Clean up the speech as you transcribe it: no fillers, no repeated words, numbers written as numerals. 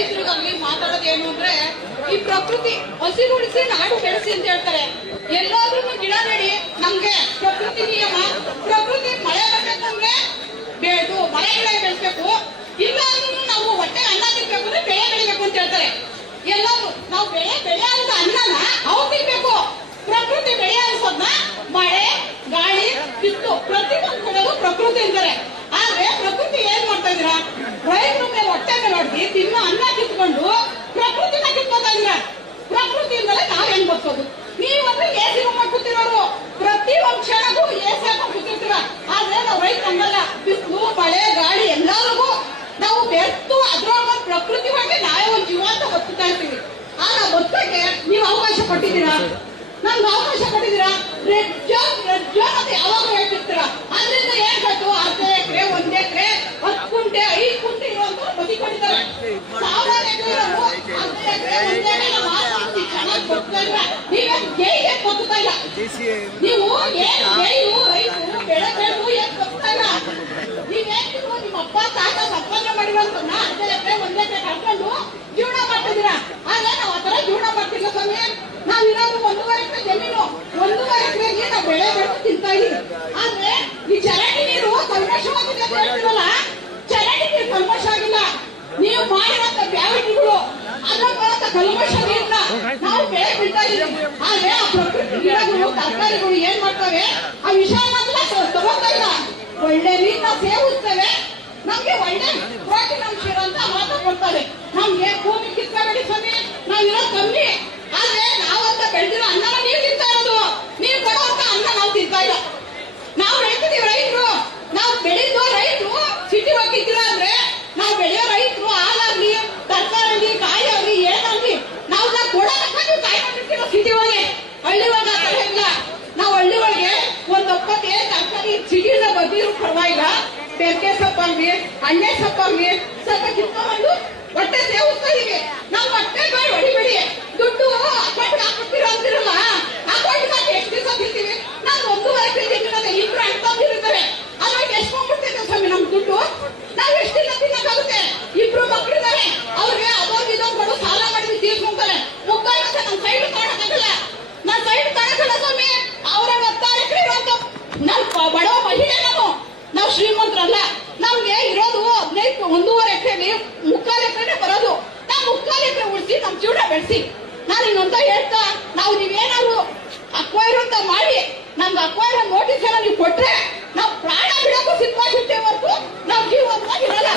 ರೈತರಿಗಾಗ್ಲಿ ಮಾತಾಡೋದೇನು ಅಂದ್ರೆ ಈ ಪ್ರಕೃತಿ ಹಸಿರುಳಿಸಿ ನಾಡು ಬೆಳೆಸಿ ಅಂತ ಹೇಳ್ತಾರೆ. ಎಲ್ಲಾದ್ರೂ ಗಿಡ ನೆಡಿ, ನಮ್ಗೆ ಪ್ರಕೃತಿ ನಿಯಮ, ಪ್ರಕೃತಿ ಮಳೆ ಬರ್ಬೇಕಂದ್ರೆ ಬೆಳೆದು ಮಳೆ ಗಿಡ ಬೆಳೆಸ್ಬೇಕು, ಇಲ್ಲ ಅಂದ್ರೂ ನಾವು ಹೊಟ್ಟೆ ಅನ್ನ ತಿನ್ಬೇಕು ಅಂದ್ರೆ ಬೆಳೆ ಬೆಳಿಬೇಕು ಅಂತ ಹೇಳ್ತಾರೆ. ಎಲ್ಲರೂ ನಾವು ಬೆಳೆಯಾದ ಅನ್ನನ ಅವ್ರು ತಿನ್ಬೇಕು. ಪ್ರಕೃತಿ ಬೆಳೆ ಅನ್ಸೋದ್ನ ಮಳೆ ಗಾಳಿ ಬಿತ್ತು ಪ್ರತಿಯೊಂದು ಕೊಡೋದು ಪ್ರಕೃತಿ ಅಂತಾರೆ. ಆದ್ರೆ ಪ್ರಕೃತಿ ಏನ್ ಮಾಡ್ತಾ ಇದೀರಾ, ರೈತರ ಮೇಲೆ ಹೊಟ್ಟೆ ಮೇಲೆ ಹೊಡೆದಿ ತಿನ್ನೋ ಅನ್ನ ಕಿತ್ಕೊಂಡು ಪ್ರಕೃತಿನ ಕಿತ್ಕೊತಾ ಇದೀರ. ಪ್ರಕೃತಿಯಿಂದಲೇ ನಾವೇನ್ ಬರ್ತೋದು? ನೀವಂದ್ರೆ ಎಸಿ ರೂಮ್ ಕೂತಿರೋರು, ಪ್ರತಿ ಒಂದ್ ಕ್ಷಣಕ್ಕೂ ಎಸಿ ಹಾಕೊಂಡು ಕೂತಿರ್ತೀರ. ಆದ್ರೆ ನಾವು ರೈತ ಹಂಗಲ್ಲ, ಬಿಸಿಲು ಮಳೆ ಗಾಳಿ ಎಲ್ಲರಿಗೂ ನಾವು ಬೆರ್ತು ಅದ್ರೊಳಗ ಪ್ರಕೃತಿ ಬಗ್ಗೆ ನಾವೇ ಒಂದು ಜೀವ ಅಂತ ಬದುಕ್ತಾ ಇರ್ತೀವಿ. ಆ ನಾವು ಬದುಕಕ್ಕೆ ನೀವು ಅವಕಾಶ ಕೊಟ್ಟಿದ್ದೀರಾ? ನಮ್ಗೆ ಅವಕಾಶ ಕೊಟ್ಟಿದ್ದೀರಾ? ರೆಡ್ ಜೋನ್ ಅಂತ ಯಾವಾಗ ಹೇಳ್ತಿರ್ತೀರ. ಅದ್ರಿಂದ ಏನ್ ಬೇಕು? ಅರ್ಧ ಎಕರೆ 1 ಎಕರೆ 10 ಕುಂಟೆ 5 ಕುಂಟೆ ಇರುವಂತ ಬದಿ ಕೊಟ್ಟಿದ್ದಾರೆ. 1000 ಎಕರೆ ಇರೋರು ಅರ್ಧ ಎಕರೆ 1 ಎಕರೆ ಮಾತ್ರ ಚೆನ್ನಾಗಿ ಬದುಕ್ತಾ ಇದ್ರ. ನೀವೇನ್ ಗೇಯ್ಗೆ ಬದುಕ್ತಾ ಇಲ್ಲ. ನೀವು ಏನ್ ಗೇಯು ರೈತರು ಬೆಳೆ ಬೆಳೆದು ಏನ್ ಬದುಕ್ತಾ ಇಲ್ಲ. ನೀವೇನ್ ನಿಮ್ಮ ಅಪ್ಪ ತಾತ ಸಂಪಾದನೆ ಮಾಡಿರೋದನ್ನ ಅರ್ಧ ಎಕರೆ 1 ಎಕರೆ ಕಳ್ಕೊಂಡು ಜೀವನ ಮಾಡ್ತಿದ್ದೀರಾ. ಆದ್ರೆ ನಾವು ಆತರ ಜೀವನ ಮಾಡ್ತಿಲ್ಲ ಸ್ವಾಮಿ. ನಾವಿರೋದು 1.5 ಎಕರೆ ಜಮೀನು, 1.5 ಎಕರೆಗೆ ನಾವು ಬೆಳೆ ಬೆಳೆದು ತಿಂತಾ ಇದೀವಿ. ಆದ್ರೆ ಈ ಚರಂಡಿ ನೀರು ಕಲ್ಮಶವಾಗಿದೆ ಅಂತ ಹೇಳ್ತೀರಲ್ಲ, ಚರಂಡಿ ನೀರು ಕಲ್ಮಶ ಆಗಿಲ್ಲ. ನೀವು ಮಾಡಿರೋಂಥ ಬ್ಯಾವಿಟಿಗಳು ಅದ್ರ ಬರೋಂಥ ಕಲ್ಮಶ ನೀರನ್ನ ನಾವು ಬೆಳೆ ಬಿಡ್ತಾ ಇದೀವಿ. ಆದ್ರೆ ಆ ಪ್ರಕೃತಿ ಗಿಡಗಳು ತರಕಾರಿಗಳು ಏನ್ ಮಾಡ್ತವೆ, ಆ ವಿಷಯನ ತಗೋತಾ ಇಲ್ಲ. ಒಳ್ಳೆ ನೀರನ್ನ ಸೇವಿಸ್ತೇವೆ, ನಮ್ಗೆ ಒಳ್ಳೆ ಪ್ರೋಟೀನ್ ಅಂಶ ಇರೋಂತ ಮಾತ್ರ ಕೊಡ್ತಾರೆ. ನಮ್ಗೆ ಭೂಮಿ ಕಿತ್ಕೊಬೇಡಿ ಸ್ವಾಮಿ, ನಾವಿರೋದು ಕಮ್ಮಿ. ಆದ್ರೆ ನಾವಂತ ಬೆಳೆದಿರೋ ಅನ್ನನ ನೀವು ತಿಂತಾ ಇರೋದು, ನೀವು ಕೊಡುವಂತ ಅನ್ನ ನಾವು ತಿಂತಾ ಇಲ್ಲ. ನಾವು ರೈತರು ನಾವು ಬೆಳೆಯುವ ರೈತರು ಸಿಟಿ ಹೋಗಿದ್ದೀರಾ ಅಂದ್ರೆ ನಾವು ಬೆಳೆಯೋ ರೈತರು ಹಾಲಾಗ್ಲಿ ತರಕಾರಿ ಕಾಯಿ ಆಗ್ಲಿ ಏನಾಗ್ಲಿ ನಾವು ಕೊಡೋದಕ್ಕ ನೀವು ಕಾಯ್ಕೊಂಡಿರ್ತೀರ ಸಿಟಿ ಒಳಗೆ. ಹಳ್ಳಿ ಒಳಗೆ ಆ ತರ ಇಲ್ಲ. ನಾವು ಹಳ್ಳಿ ಒಳಗೆ ಒಂದ್ ಒಪ್ಪಕ್ಕೆ ತರಕಾರಿ ಸಿಟಿಯಿಂದ ಬಂದಿರೋ ಪರವಾಗಿಲ್ಲ, ಬೆಕ್ಕೆ ಸೊಪ್ಪಾಗ್ಲಿ ಅಣ್ಣೆ ಸೊಪ್ಪಾಗ್ಲಿ ಸ್ವಲ್ಪ ಕಿತ್ಕೊಂಡು ಹೊಟ್ಟೆ ಸೇವಿಸ್ತಾ ಇದೀವಿ. ನಾವು ಹೊಟ್ಟೆ ಹೊಡಿಬೇಡಿ, ದುಡ್ಡು ಅಕೌಂಟ್ ಹಾಕ್ಬಿಡ್ತೀರ ಅಂತಿರಲ್ಲ, ಅಕೌಂಟ್ ಹಾಕಿ ಎಷ್ಟು ದಿವಸ ತಿಂತೀವಿ. ನಾನು 1.5 ಕೆಜಿ ತಿನ್ನೋದೇ 2 ಅಣ್ತಂದಿರ್ತಾರೆ, ಅದ್ರಾಗ ಎಷ್ಟು ಹೋಗ್ಬಿಡ್ತೈತೆ ಸ್ವಾಮಿ ನಮ್ ದುಡ್ಡು. ನಾವ್ ಎಷ್ಟಿಲ್ಲ ತಿನ್ನಕ್ಕಾಗುತ್ತೆ? 2 ಮಕ್ಕಳಿದ್ದಾರೆ, ಅವ್ರಿಗೆ ಅದೊಂದು ಇದೊಂದು ಕೊಡು ಸಾಲ ಮಾಡಿ ತೀರ್ಸ್ಕೊಂತಾರೆ. ಮುಕ್ಕಾಗುತ್ತೆ ನಮ್ ಸೈಡ್ ಕಾಣಕ್ಕಾಗಲ್ಲ. ನಾನ್ ಸೈಡ್ ಕಾಣಕ್ಕಲ್ಲ ಸ್ವಾಮಿ. ಅವರ 10 ಎಕರೆ ಇರುವಂತ ನಾನ್ ಬಡವ ಮಹಿಳೆ, ನಾವು ಶ್ರೀಮಂತರಲ್ಲ. ನಮ್ಗೆ ಇರೋದು 1.5 ಎಕರೆಲಿ 3/4 ಎಕರೆ ಬರೋದು. ನಾವು 3/4 ಎಕರೆ ಉಳಿಸಿ ನಮ್ ಜೀವನ ಬೆಳೆಸಿ. ನಾನು ಇನ್ನೊಂದ ಹೇಳ್ತಾ, ನಾವು ನೀವೇನಾದ್ರು ಅಕ್ವೈರ್ ಅಂತ ಮಾಡಿ ನಮ್ಗೆ ಅಕ್ವೈರ್ ನೋಟಿಸ್ ಎಲ್ಲ ನೀವು ಕೊಟ್ರೆ ನಾವು ಪ್ರಾಣ ಬಿಡೋಕ್ಕೂ ಸಿದ್ಧವಾಗಿರ್ತೇವೆ ಹೊರತು ನಾವು ಜೀವಂತವಾಗಿ ಇರಲ್ಲ.